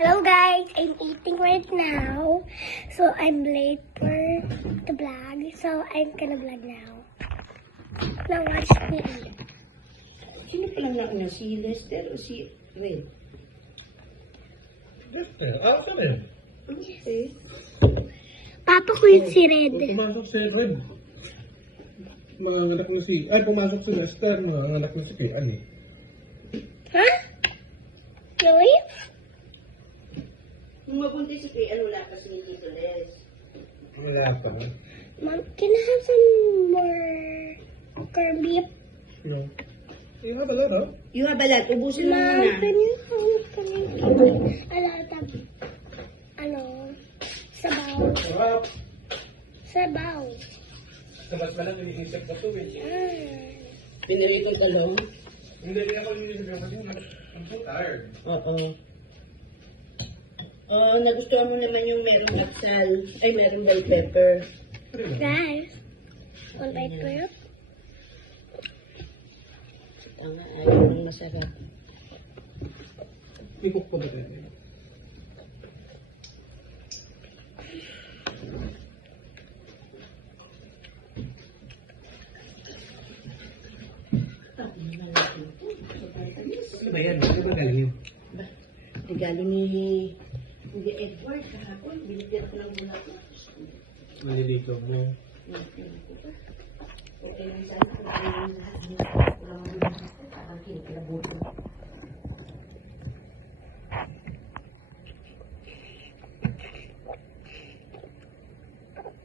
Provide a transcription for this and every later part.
Hello guys, I'm eating right now. So I'm late for the vlog. So I'm gonna vlog now. Now watch me eat. Sino palang nauna? Si Lester o si Red? Lester, asa na yun? Okay. Papa ko yun si Red. Pumasok si Red. Manganak na si... Ay, pumasok si Lester. Manganak na si Kian eh. Ha? Really? Nung mapunti si Kay, ano wala pa si Tito Les? Wala pa. Mom, can I have some more corned beef? No. You have a lot, huh? You have a lot. Ubusin mo Mom, muna. can you have a lot of, sabaw? Sarap. Sabaw. Sabas ba lang iniisip na to eh. Pinili ko talong. Hindi ako iniisip kasi I'm so tired. Oo. Oh, nagustuhan mo naman yung merong lapsal. Ay, merong bell pepper. Guys, one bite for you. Tanga, ayaw ng masarap. May cook pa ba tayo? Ano ba yan? Ano ba galing yun? Ba, regalo ni Edward kahapon. Binigyan ko ng bulat. Malilito mo. Okay lang sana. Okay lang lahat. Walang bulat. Parang kinabuto.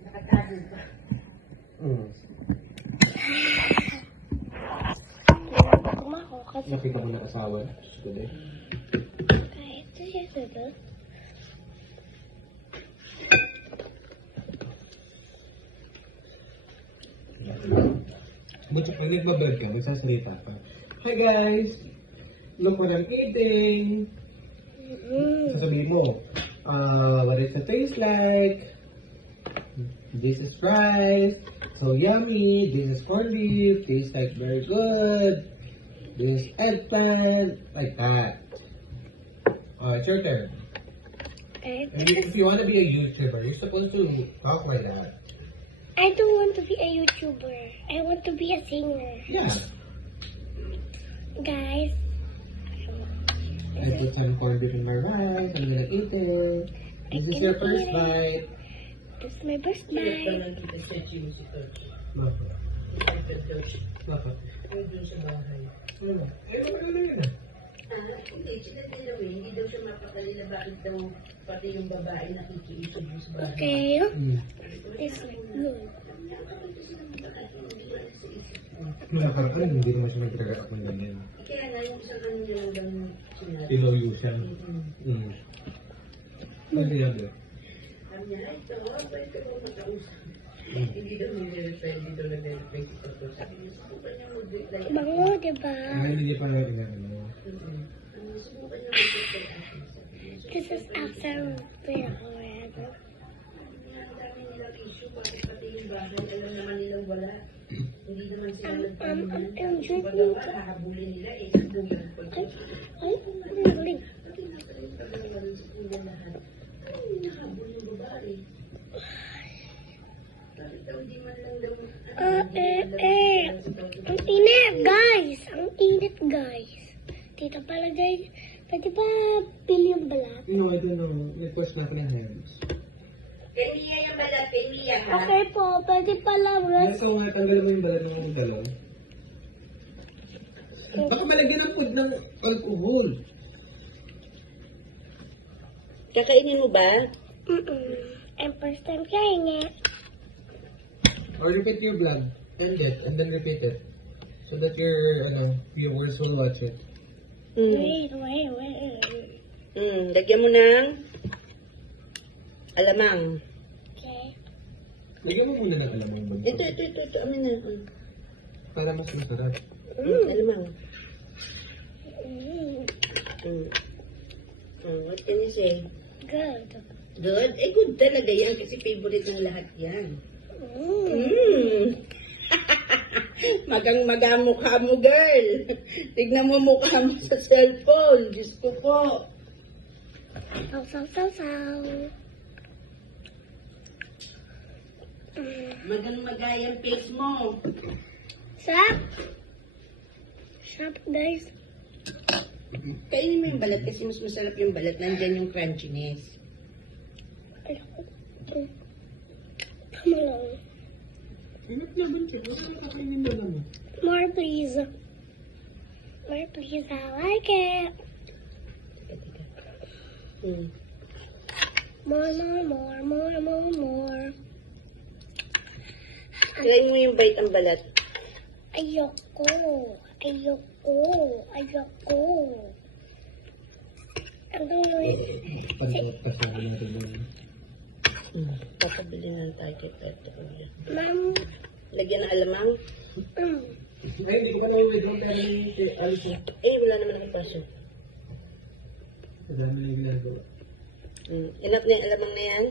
Nakatagod pa. Kumaho kasi. Nakita mo na asawa? Good eh. Guys, this is it. But pag nagbablog ka, magsasalita ka. Hi guys! Look what I'm eating! Sasabihin mo, what does it taste like? This is rice. So yummy. This is corned beef. Tastes like very good. This is eggplant. Like that. It's your turn. Okay. And if you want to be a YouTuber, you're supposed to talk like that. I don't want to be a YouTuber. I want to be a singer. Yeah. Guys, I put some corned beef in my rice. I'm gonna eat it. This is your first bite. this is my first Pinagpa bite. lang kita sa Jim si Coach. Bakit? Coach. Bakit? Yung dun sa bahay. Ano? Eh, ano yun ah? Hindi, sila din daw eh. Hindi daw siya mapakali na bakit daw pati yung babae nakikiisog mo sa bahay. Okay. Hmm. This is good. Nakakaraan, hindi naman siya nagkagak ng ganyan. Kaya nga yung isang ano niya lang sinabi. Piloyo siya. Hmm. Ano yan ba? Sabi niya, ay, ito, pwede ka mo makausap. Hindi daw nag-verify, hindi daw nag-verify si Toto. Sabi niya, subukan niya mag-verify. Bango, diba? Ay, hindi pa na ano. Subukan niya mag-verify. This is after red. Ang dami nilang issue, bakit pati yung bahay, alam naman nilang wala. Hindi naman sila nagpamunan. I'm Kung drinking. baga nga, hahabulin nila eh. Kulang pa Ay, dyan. ay, galing. Pati nasa rin pagkakaroon sa kulang lahat. Ay, hindi nakahabol yung babae. Bakit daw di man lang daw... Ang init, guys. Ang init, guys. Tita pala, guys. Pwede ba pili yung balat? No, I don't know. Request na ako ng hands. Kay Mia yung balat, kay Mia ha? Okay po, pwede pala, guys. Nasa nga, tanggalin mo yung balat ng dalaw. Baka malagyan ng food ng alcohol. Kakainin mo ba? I'm first time trying it. Or repeat your vlog. End it, and then repeat it. So that your viewers will watch it. Wait. Lagyan mo ng alamang. Okay. Lagyan mo muna ng alamang bag. Ito. Amin na. Para mas masarap. Alamang. Mm, What can you say? good. Good? Eh, good talaga yan kasi favorite ng lahat yan. Magang-maga mukha mo, girl. Tignan mo mukha mo sa cellphone. Diyos ko po. Saw. Magayang face mo. Sarap. Sarap, guys. Kainin mo yung balat kasi mas masarap yung balat. Nandyan yung crunchiness. Come along. Hanap naman siya. Ano kakainin mo naman? More, please. More, please. I like it. Hmm. More. Kainin mo yung bite ang balat. Ayoko. Ang gawin. Panood pa siya natin doon. Papabili na tayo ito. Ma'am. Lagyan ng alamang. Ay, hindi ko pa na-withdraw pero alis na. Wala naman ang paso. Madami na yung ginagawa. Enough na yung alamang na yan?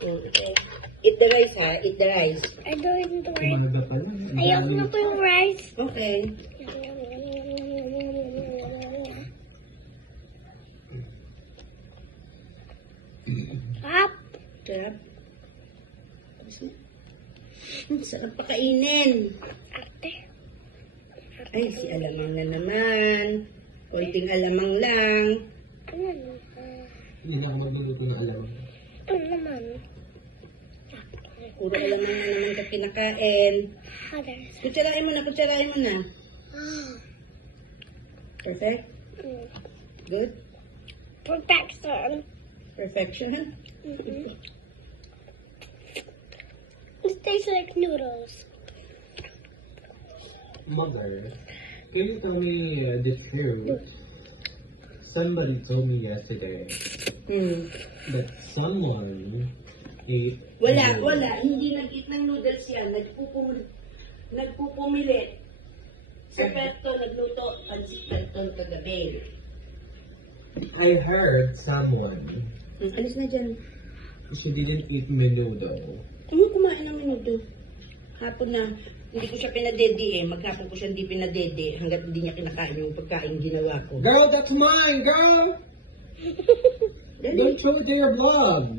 Okay. Eat the rice ha, eat the rice. I don't want. Umaga pa lang. Ayoko na po yung rice. Okay. Up. Sarap. Sarap pakainin. Ate. Ay, si alamang na naman. Konting alamang lang. Hindi na ako magluluto ng alam. Ano naman? Puro alamang na naman ka pinakain. Others. Kutsarain mo na. Perfect? Good? Perfection. Perfection? It tastes like noodles. Mother, can you tell me the truth? Somebody told me yesterday that someone ate... Wala. Hindi nag-eat ng noodles yan. Nagpupumilit. Sa Perto, nagluto. Pansit Perto kagabi. I heard someone, Alis na dyan. she didn't eat menudo. Kumain ng minuto. Hapon na. Hindi ko siya pinadede eh. Maghapon ko siya hindi pinadede hanggat hindi niya kinakain yung pagkain ginawa ko. Girl, that's mine, girl! Don't show it to your vlog.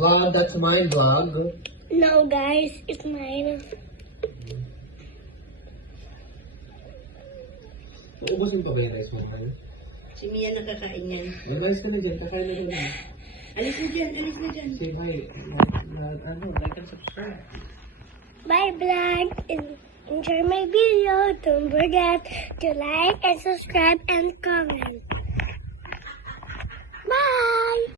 Vlog, that's mine, vlog. No, guys, it's mine. Uubusin pa ba yung rice mo ngayon? Si Mia nakakain yan. Mag-rice ka na dyan, kakain na doon. Alis na dyan. Say bye. Like and subscribe. Bye, vlog. Enjoy my video. Don't forget to like and subscribe and comment.